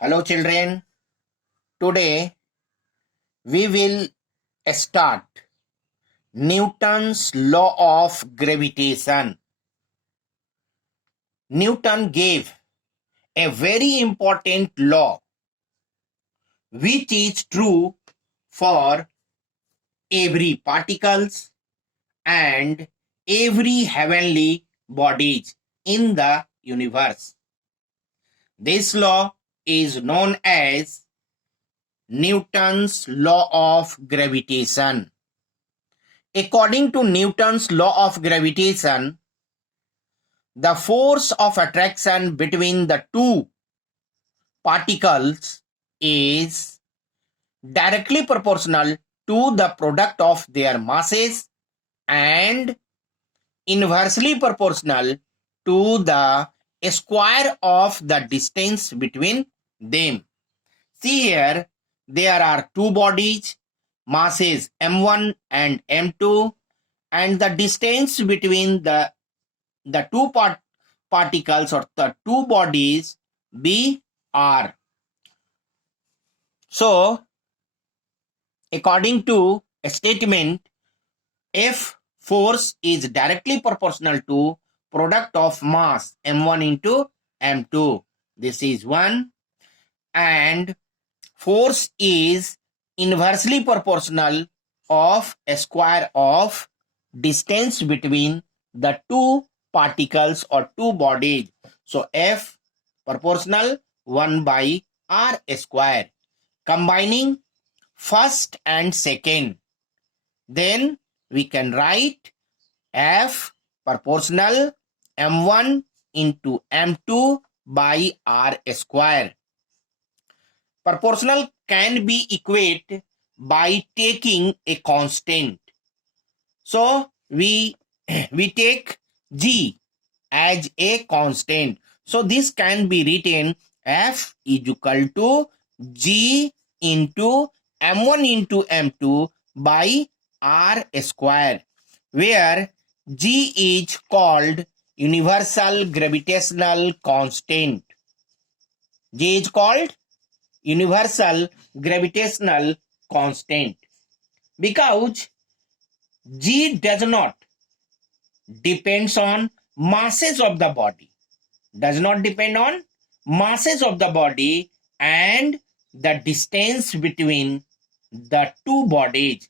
Hello children, today we will start Newton's law of gravitation. Newton gave a very important law which is true for every particles and every heavenly bodies in the universe. This law is known as Newton's law of gravitation. According to Newton's law of gravitation, the force of attraction between the two particles is directly proportional to the product of their masses and inversely proportional to the square of the distance between them. See here, there are two bodies, masses m1 and m2, and the distance between the two particles or the two bodies br. So, according to a statement, F force is directly proportional to product of mass m1 into m2. This is one. And force is inversely proportional of a square of distance between the two particles or two bodies. So F proportional 1 by R square. Combining first and second, then we can write F proportional M1 into M2 by R square. Proportional can be equated by taking a constant. So we take G as a constant. So this can be written F is equal to G into M1 into M2 by R square, where G is called universal gravitational constant. G is called universal gravitational constant because G does not depends on masses of the body, does not depend on masses of the body and the distance between the two bodies.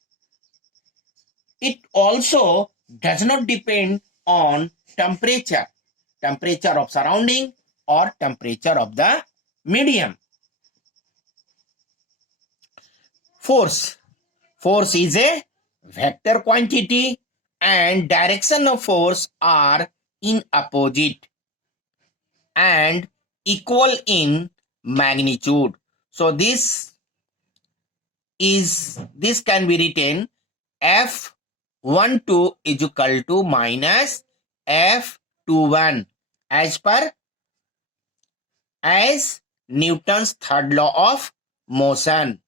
It also does not depend on temperature of surrounding or temperature of the medium. Force is a vector quantity and direction of force are in opposite and equal in magnitude. So this can be written F12 is equal to minus F21 as Newton's third law of motion.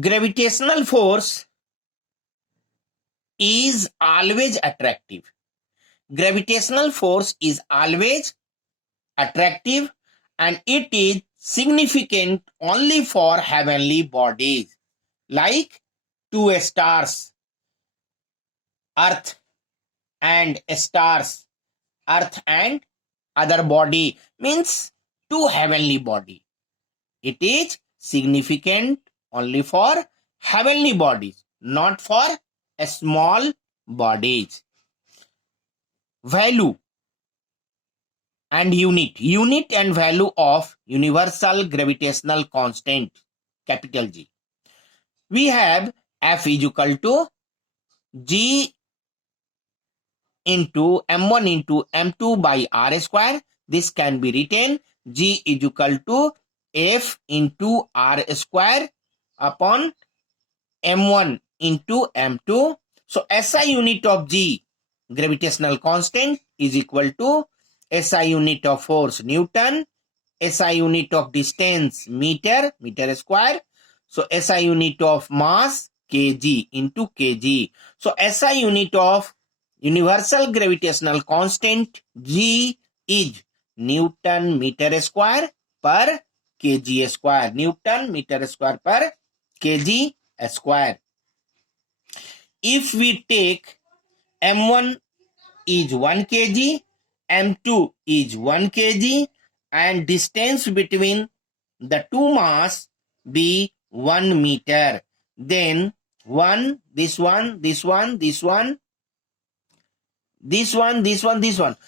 Gravitational force is always attractive. Gravitational force is always attractive and it is significant only for heavenly bodies like two stars, Earth and stars, Earth and other body means two heavenly body. It is significant only for heavenly bodies, not for small bodies. Value and unit and value of universal gravitational constant, capital G. We have F is equal to G into M1 into M2 by R square. This can be written G is equal to F into R square upon M1 into M2. So SI unit of G, gravitational constant, is equal to SI unit of force, Newton, SI unit of distance, meter square. So SI unit of mass, kg into kg. So SI unit of universal gravitational constant, G, is Newton meter square per kg square. Newton meter square per kg square. If we take M1 is 1 kg, M2 is 1 kg, and distance between the two mass be 1 meter, then this one,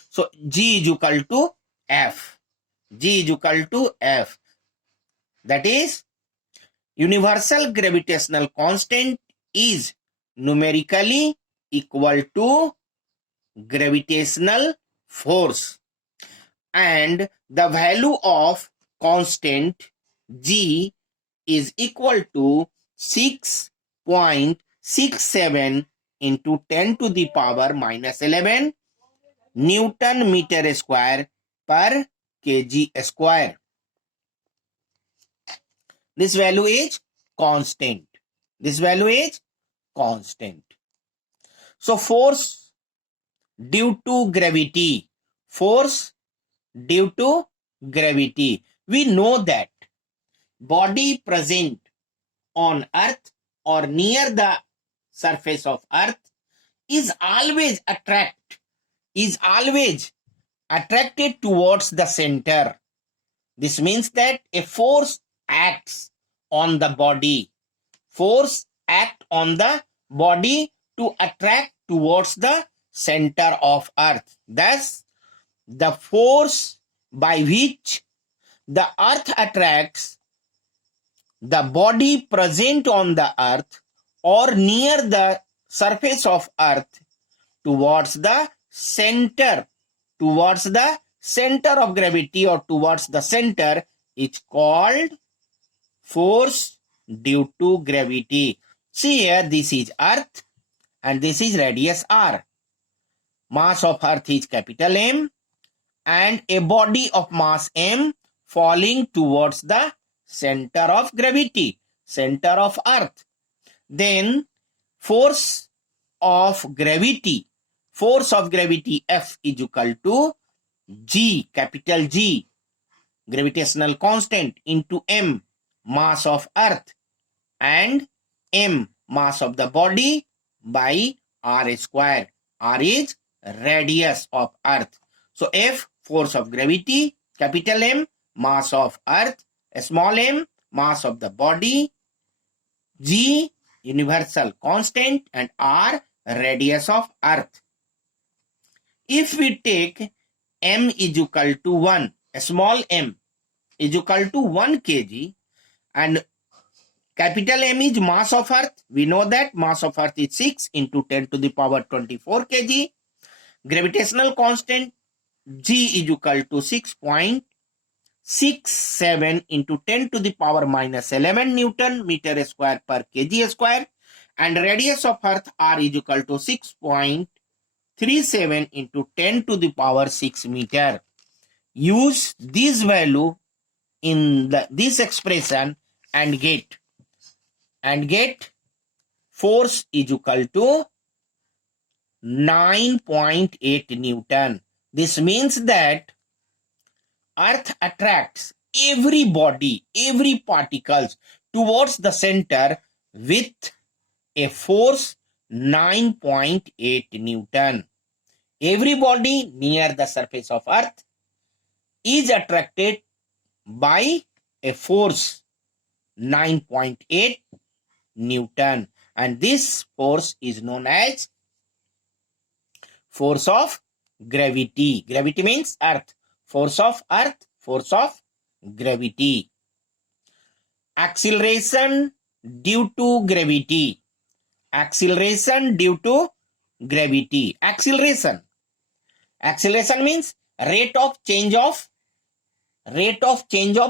so G is equal to F. G is equal to F. That is, universal gravitational constant is numerically equal to gravitational force, and the value of constant G is equal to 6.67 into 10 to the power minus 11 Newton meter square per kg square. This value is constant. This value is constant. So force due to gravity. Force due to gravity. We know that body present on earth or near the surface of earth is always attracted towards the center. This means that a force acts on the body. Force acts on the body to attract towards the center of earth. Thus, the force by which the earth attracts the body present on the earth or near the surface of earth towards the center of gravity or towards the center is called force due to gravity. See here, this is earth and this is radius r. Mass of earth is capital M and a body of mass m falling towards the center of gravity, center of earth. Then force of gravity F is equal to G, capital G, gravitational constant, into M, mass of earth, and M, mass of the body, by R square. R is radius of earth. So F, force of gravity, capital M, mass of earth, small m, mass of the body, G, universal constant, and R, radius of earth. If we take m is equal to 1, small m is equal to 1 kg, and capital M is mass of earth, we know that mass of earth is 6 into 10 to the power 24 kg. Gravitational constant G is equal to 6.67 into 10 to the power minus 11 Newton meter square per kg square, and radius of earth R is equal to 6.37 into 10 to the power 6 meter. Use this value in this expression and get force is equal to 9.8 Newton. This means that earth attracts every body, every particles towards the center with a force 9.8 Newton. Every body near the surface of earth is attracted by a force 9.8 Newton, and this force is known as force of gravity. Gravity means earth. Force of earth, force of gravity. Acceleration due to gravity. Acceleration due to gravity. Acceleration means rate of change of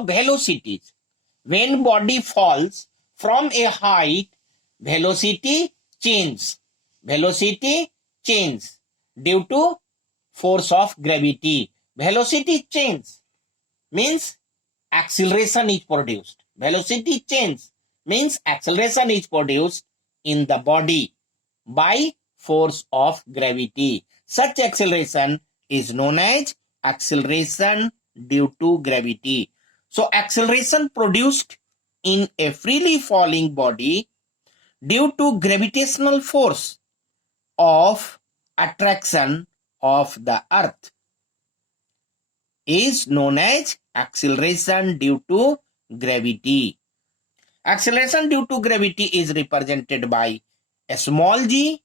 velocities. When body falls from a height, velocity changes due to force of gravity. Velocity change means acceleration is produced. Velocity change means acceleration is produced in the body by force of gravity. Such acceleration is known as acceleration due to gravity. So acceleration produced in a freely falling body due to gravitational force of attraction of the earth is known as acceleration due to gravity. Acceleration due to gravity is represented by a small g,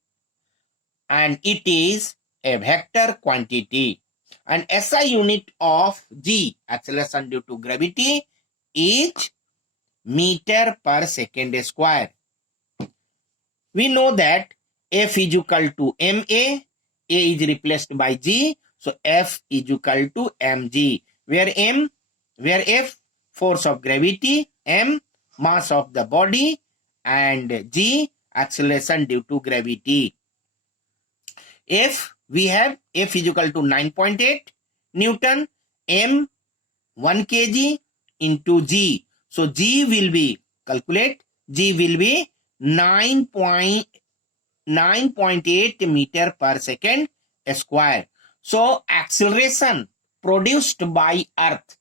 and it is a vector quantity. And SI unit of g, acceleration due to gravity, is meter per second square. We know that F is equal to ma, a is replaced by g, so F is equal to mg, where F force of gravity, m mass of the body, and g acceleration due to gravity. F, we have F is equal to 9.8 Newton, m 1 kg into g. So g will be, calculate, g will be 9.8 meter per second square. So acceleration produced by earth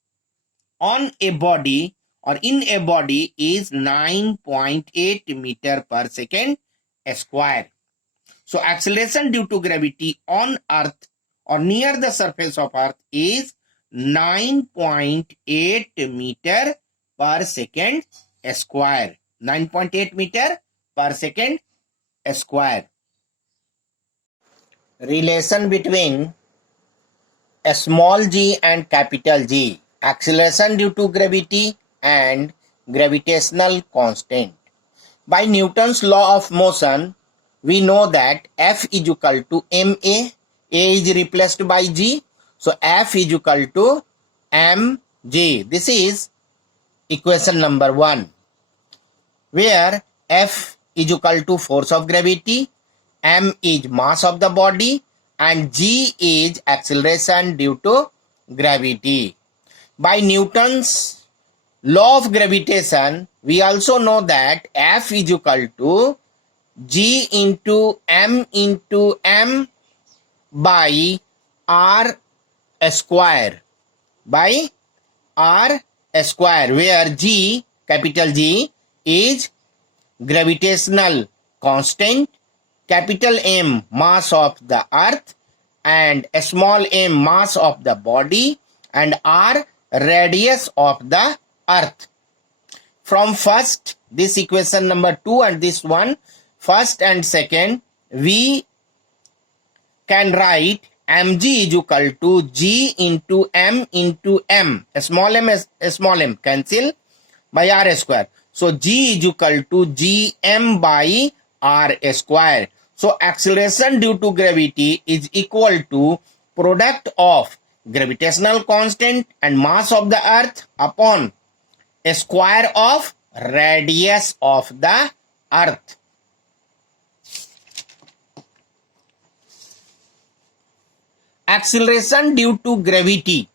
on a body or in a body is 9.8 meter per second square. So acceleration due to gravity on earth or near the surface of earth is 9.8 meter per second square. 9.8 meter per second square. Relation between a small g and capital G, acceleration due to gravity and gravitational constant. By Newton's law of motion, we know that F is equal to ma, a is replaced by g, so F is equal to mg. This is equation number 1, where F is equal to force of gravity, m is mass of the body, and g is acceleration due to gravity. By Newton's law of gravitation, we also know that F is equal to g into m by r square, where g, capital G, is gravitational constant, capital M mass of the earth, and small m mass of the body, and r radius of the earth. From first, this equation number 2 and this one, first and second, we can write mg is equal to g into m, small m cancel, by r square. So g is equal to gm by r square. So acceleration due to gravity is equal to product of gravitational constant and mass of the earth upon a square of radius of the earth. Acceleration due to gravity.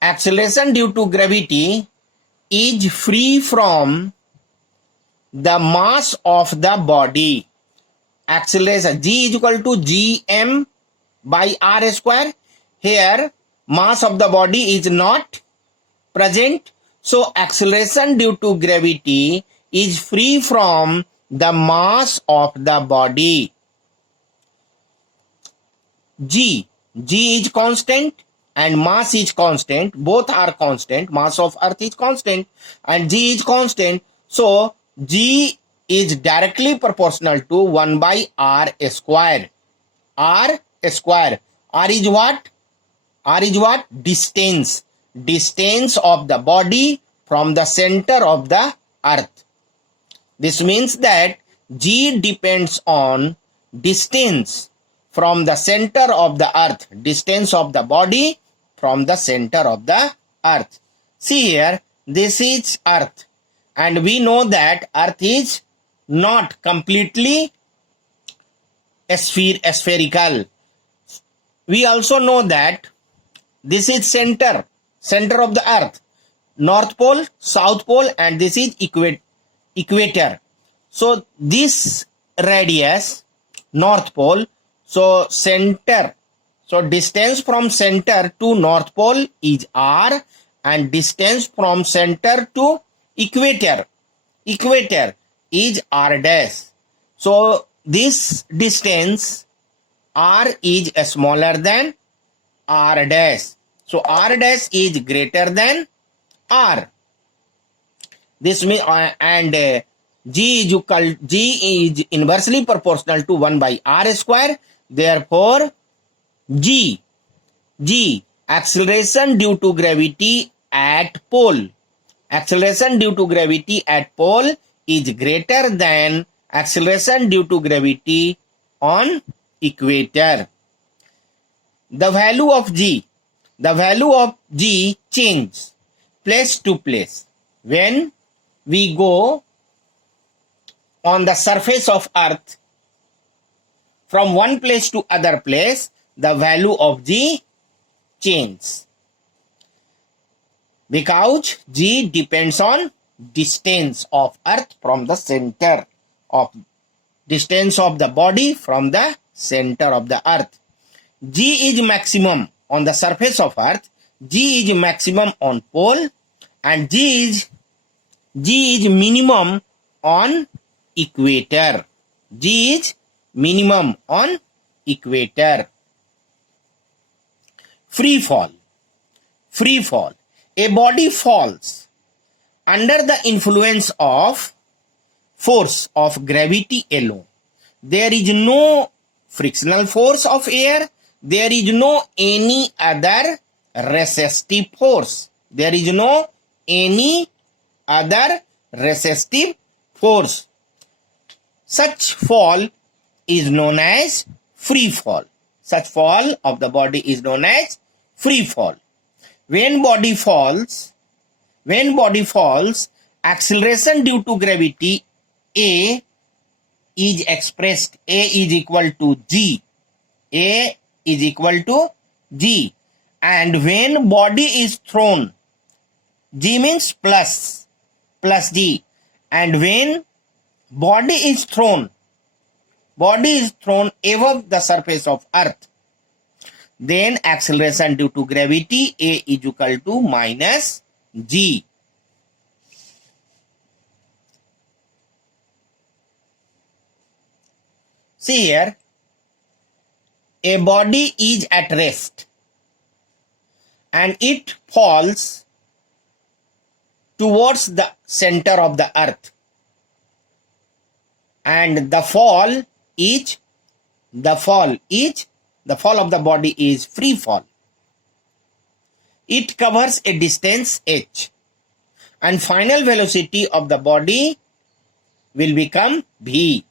Acceleration due to gravity is free from the mass of the body. Acceleration g is equal to gm by r square. Here mass of the body is not present, so acceleration due to gravity is free from the mass of the body. G is constant and mass is constant, both are constant, mass of earth is constant and g is constant, so g is directly proportional to 1 by r square. R is what? R is what? Distance of the body from the center of the earth. This means that g depends on distance from the center of the earth, distance of the body from the center of the earth. See here, this is earth, and we know that earth is not completely spherical. We also know that this is center of the earth, north pole, south pole, and this is equator. So this radius, north pole, so center So distance from center to North Pole is R, and distance from center to equator is R dash. So this distance R is smaller than R dash. So R dash is greater than R. This means G is inversely proportional to 1 by R square. Therefore, G acceleration due to gravity at pole. Acceleration due to gravity at pole is greater than acceleration due to gravity on equator. The value of G changes place to place. When we go on the surface of Earth from one place to other place, the value of G changes because G depends on distance of Earth from the center of distance of the body from the center of the Earth. G is maximum on the surface of Earth, G is maximum on pole, and G is minimum on equator. G is minimum on equator. Free fall. A body falls under the influence of force of gravity alone. There is no frictional force of air. There is no any other resistive force. There is no any other resistive force. Such fall is known as free fall. Such fall of the body is known as free fall. When body falls, acceleration due to gravity A is expressed. A is equal to G. A is equal to G. And when body is thrown, G means plus G. And when body is thrown above the surface of Earth, then acceleration due to gravity A is equal to minus G. See here, a body is at rest and it falls towards the center of the Earth, and the fall of the body is free fall. It covers a distance h, and final velocity of the body will become v.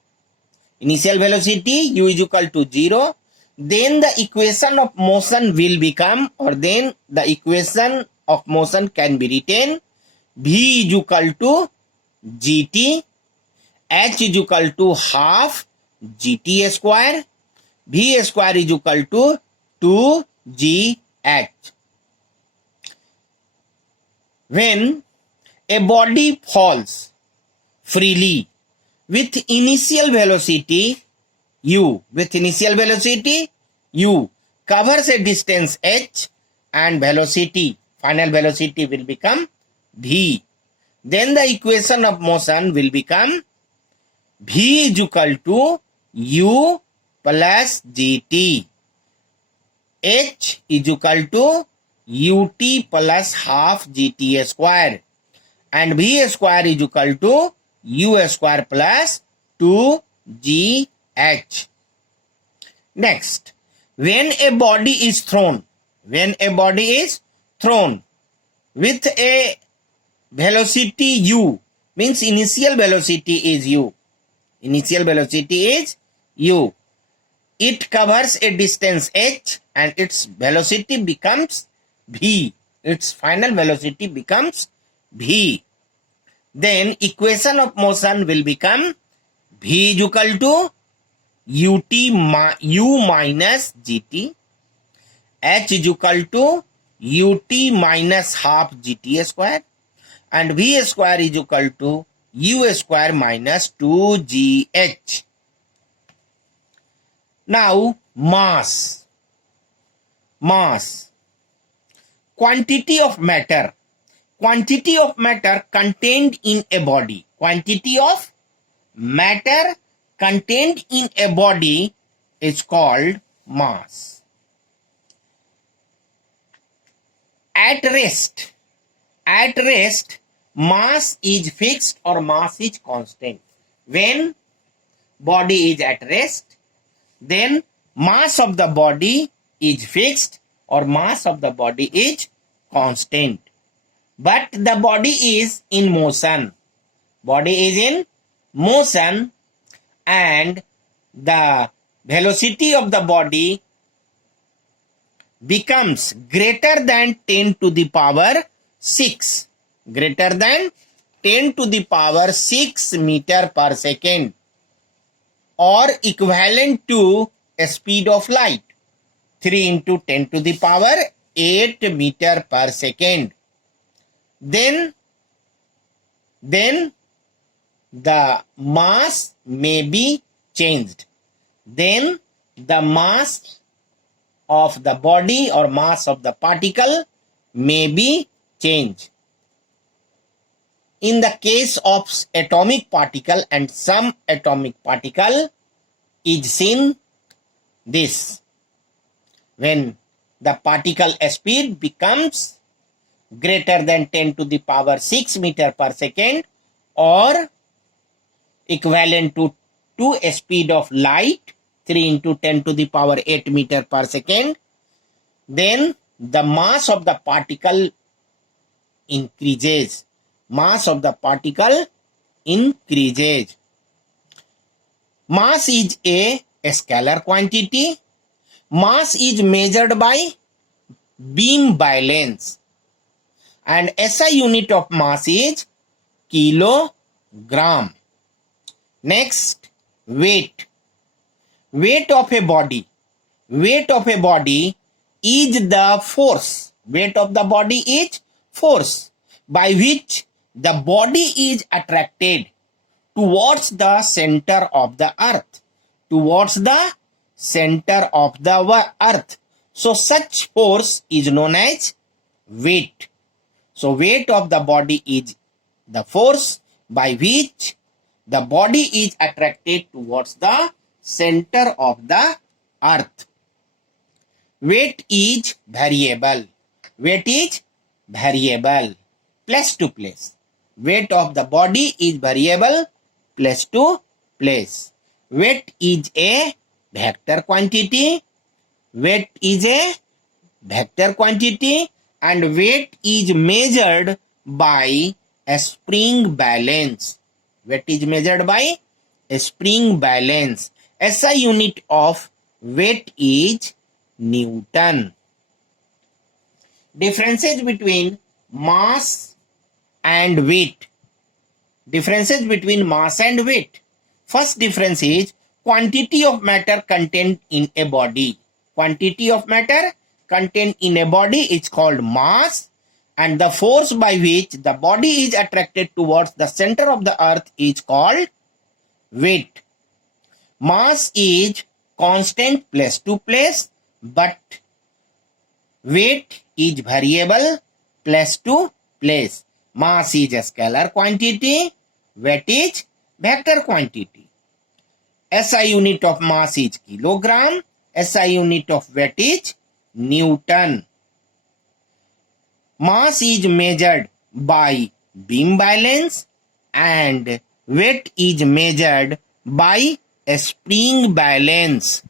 Initial velocity u is equal to 0. Then the equation of motion will become, or then the equation of motion can be written: v is equal to gt, h is equal to half gt square, v square is equal to 2gh. When a body falls freely with initial velocity u, covers a distance h, and final velocity will become v. Then the equation of motion will become v is equal to u plus gt, h is equal to ut plus half gt square, and v square is equal to u square plus 2gh. Next, when a body is thrown with a velocity u, means initial velocity is u, it covers a distance h and its velocity becomes v. Its final velocity becomes v. Then equation of motion will become v is equal to u minus gt, h is equal to ut minus half gt square, and v square is equal to u square minus 2gh. Now mass. Mass. Quantity of matter. Quantity of matter contained in a body. Quantity of matter contained in a body is called mass. At rest, mass is fixed or mass is constant. When body is at rest, then mass of the body is fixed or mass of the body is constant. But the body is in motion. Body is in motion and the velocity of the body becomes greater than 10 to the power 6. Greater than 10 to the power 6 meter per second or equivalent to a speed of light. 3 into 10 to the power 8 meter per second. Then the mass may be changed. Then the mass of the body or mass of the particle may be changed. In the case of atomic particle and some atomic particle is seen this. When the particle speed becomes greater than 10 to the power 6 meter per second or equivalent to a speed of light, 3 into 10 to the power 8 meter per second, then the mass of the particle increases. Mass of the particle increases. Mass is a scalar quantity. Mass is measured by beam balance. And SI unit of mass is kilogram. Next, weight. Weight of a body. Weight of a body is the force. Weight of the body is force by which the body is attracted towards the center of the earth. Towards the center of the earth. So such force is known as weight. So weight of the body is the force by which the body is attracted towards the center of the earth. Weight is variable. Weight is variable. Place to place. Weight of the body is variable place to place. Weight is a vector quantity. Weight is a vector quantity and weight is measured by a spring balance. Weight is measured by a spring balance. SI unit of weight is Newton. Differences between mass and weight. Differences between mass and weight. First difference is quantity of matter contained in a body. Quantity of matter contained in a body is called mass and the force by which the body is attracted towards the center of the earth is called weight. Mass is constant place to place but weight is variable place to place. Mass is a scalar quantity, weight is vector quantity. SI unit of mass is kilogram, SI unit of weight is Newton. Mass is measured by beam balance and weight is measured by a spring balance.